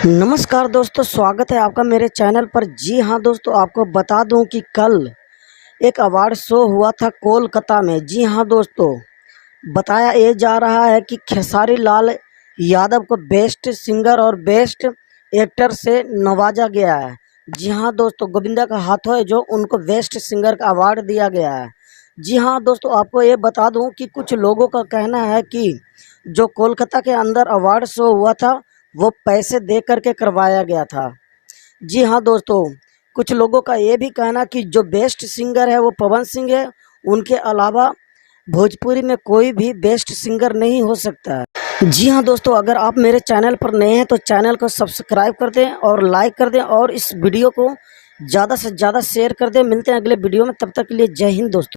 नमस्कार दोस्तों, स्वागत है आपका मेरे चैनल पर। जी हाँ दोस्तों, आपको बता दूं कि कल एक अवार्ड शो हुआ था कोलकाता में। जी हाँ दोस्तों, बताया ये जा रहा है कि खेसारी लाल यादव को बेस्ट सिंगर और बेस्ट एक्टर से नवाजा गया है। जी हाँ दोस्तों, गोविंदा का हाथों है जो उनको बेस्ट सिंगर का अवार्ड दिया गया है। जी हाँ दोस्तों, आपको ये बता दूं कि कुछ लोगों का कहना है कि जो कोलकाता के अंदर अवार्ड शो हुआ था वो पैसे दे करके करवाया गया था। जी हाँ दोस्तों, कुछ लोगों का ये भी कहना कि जो बेस्ट सिंगर है वो पवन सिंह है, उनके अलावा भोजपुरी में कोई भी बेस्ट सिंगर नहीं हो सकता है। जी हाँ दोस्तों, अगर आप मेरे चैनल पर नए हैं तो चैनल को सब्सक्राइब कर दें और लाइक कर दें और इस वीडियो को ज़्यादा से ज़्यादा शेयर कर दें। मिलते हैं अगले वीडियो में, तब तक के लिए जय हिंद दोस्तों।